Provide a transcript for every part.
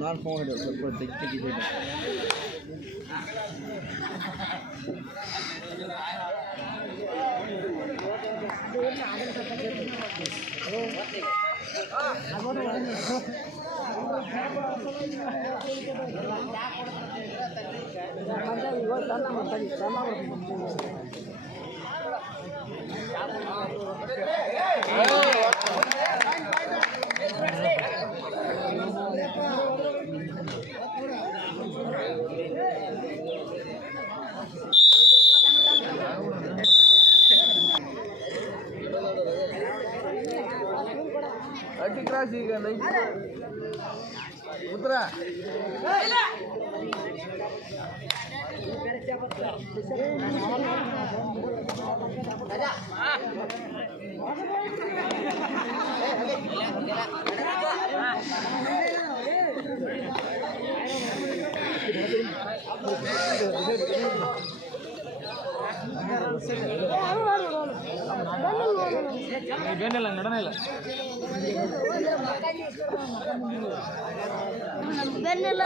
ನಾನು ಫೋನ್ ಹಿಡಿದು ಸ್ವಲ್ಪ ತೆಗಿತಿದ್ದೆ. ಅಡ್ಡಿ ಕ್ರಾಸ್ ಈಗ ಉತ್ತರ ಬೇನಿಲ್ಲ ನಡನೇ ಇಲ್ಲ ಬೆನ್ನೆಲ್ಲ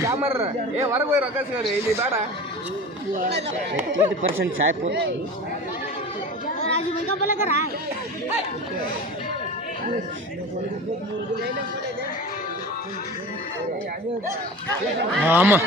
ಚಾಮರ್ ಹೊರಗೆ ಹೋಗಿ ರೊಕ್ಕ ಸಿಗೋರಿ ಇಲ್ಲಿ ಬೇಡ 30% चाय पो आमा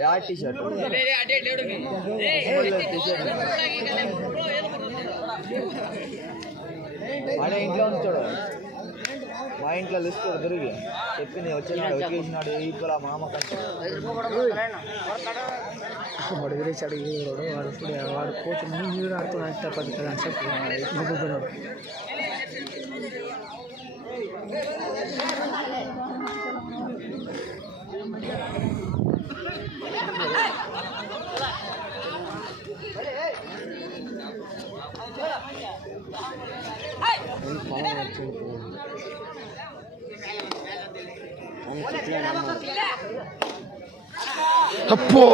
ಯಾವ ಟಿ ಶರ್ಟ್ మళ్ళీ ఇంట్లో ఉంచాడు మా ఇంట్లో లిస్ట్ దొరికి చెప్పింది వచ్చేసినాడు వచ్చేసినాడు ఈక్వల్ మా అమ్మ కంటే వాడు విరేసాడు వాడు ఇప్పుడు వాడు కోచ్ నీరు ఆడుతున్నా పద్ధతి అని చెప్పి ಅಪ್ಪೋ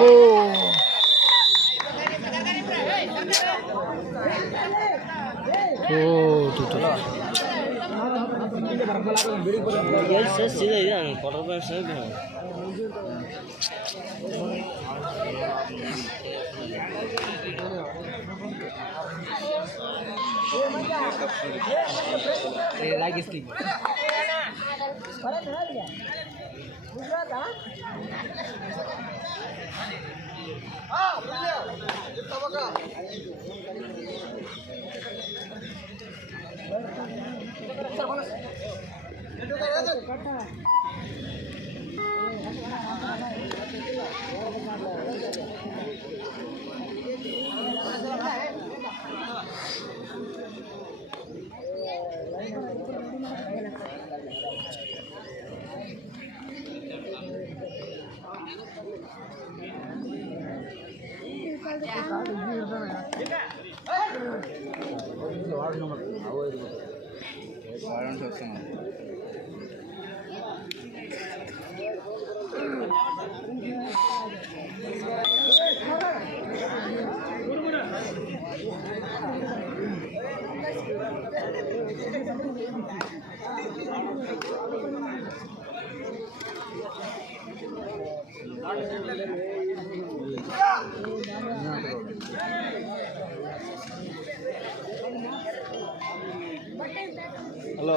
ಹಲೋ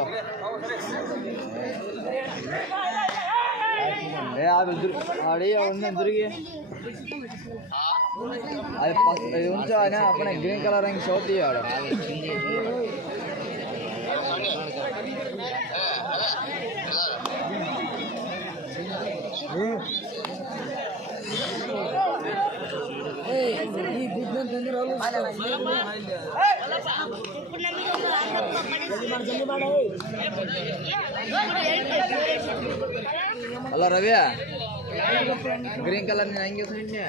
ఆడి తిరిగి అది ఉంచా అప్పుడు గ్రీన్ కలర్ రంగు షర్ట్ తీయాడు ಹಲೋ ರವಿ ಗ್ರೀನ್ ಕಲರ್ ನೀನು ಹಂಗೆ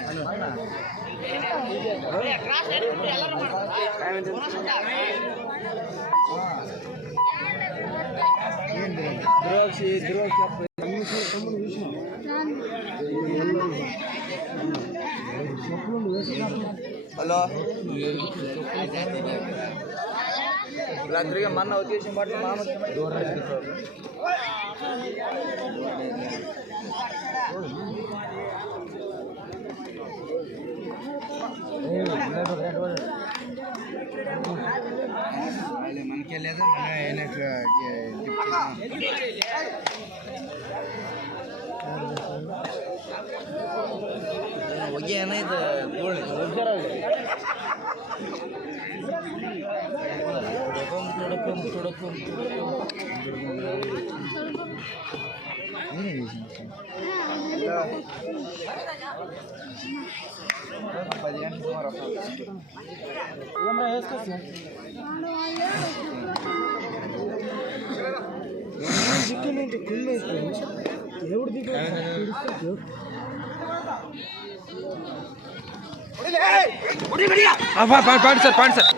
ಹಲೋ ರಾತ್ರಿಗೆ ಮನ್ನ ಉದ್ದೇಶ ಮಾಡಿ ನಾನು మనకి లేదా ಹೊಗೆ ಏನಾಯ್ತು పది గంటల ಪಾಡಿ ಸರ್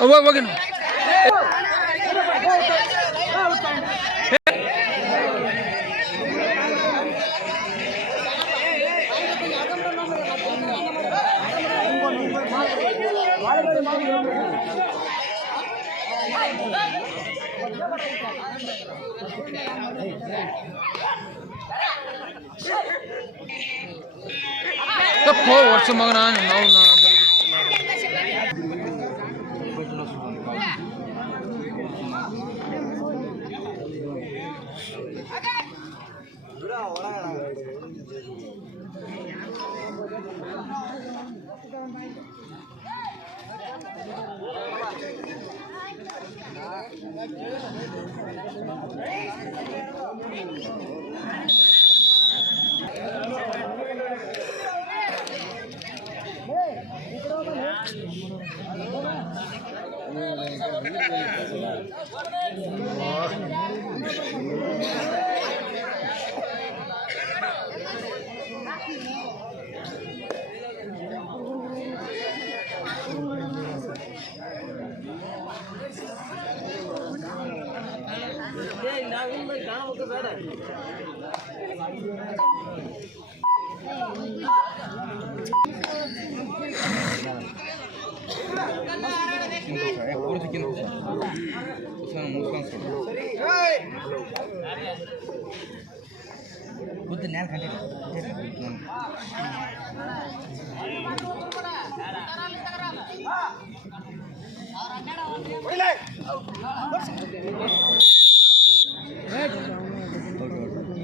ಹೋಗಿ ವರ್ಷ ಮಗನ ನಾವು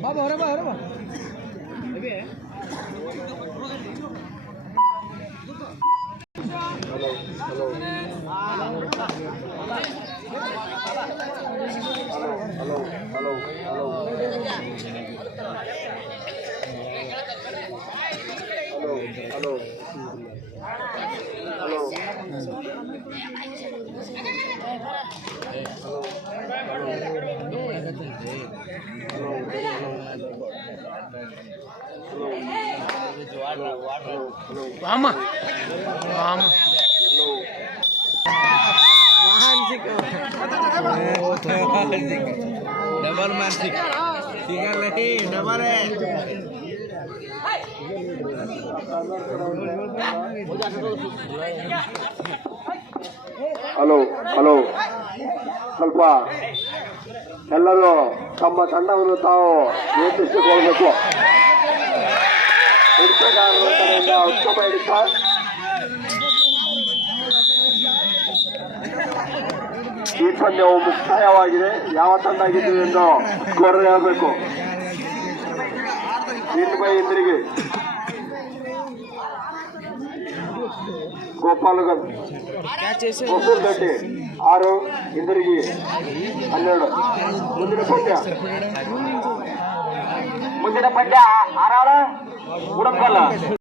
ಬಾಬಾ ಹೊರ ಬಾ ಹೊರ ಬಾ Mama. Mama. डबल मानसिक सिंगल नहीं डबल है ಹಲೋ ಹಲೋ ಸ್ವಲ್ಪ ಎಲ್ಲರೂ ತಮ್ಮ ತಂಡವನ್ನು ತಾವು ನಿಯಂತ್ರಿಸಿಕೊಳ್ಳಬೇಕು. ಹಿಡಿತಗಾರರ ಕಡೆಯಿಂದ ಉತ್ತಮ ಹಿಡಿತ. ಈ ಪಂದ್ಯವು ಮುಕ್ತಾಯವಾಗಿದೆ. ಯಾವ ತಂಡ ಗೆದ್ದಿದೆ ಎಂದು ಸ್ಕೋರ್ ಹೇಳಬೇಕು. ಹಿಂದಿರಿಗೆ ಗೋಪಾಲಗಂಜ್ ದೊಡ್ಡಿ 6 ಹಿಂದಿರುಗಿ 12. ಮುಂದಿನ ಪಂದ್ಯ 6 ಉಡಂಕಲ್ಲ.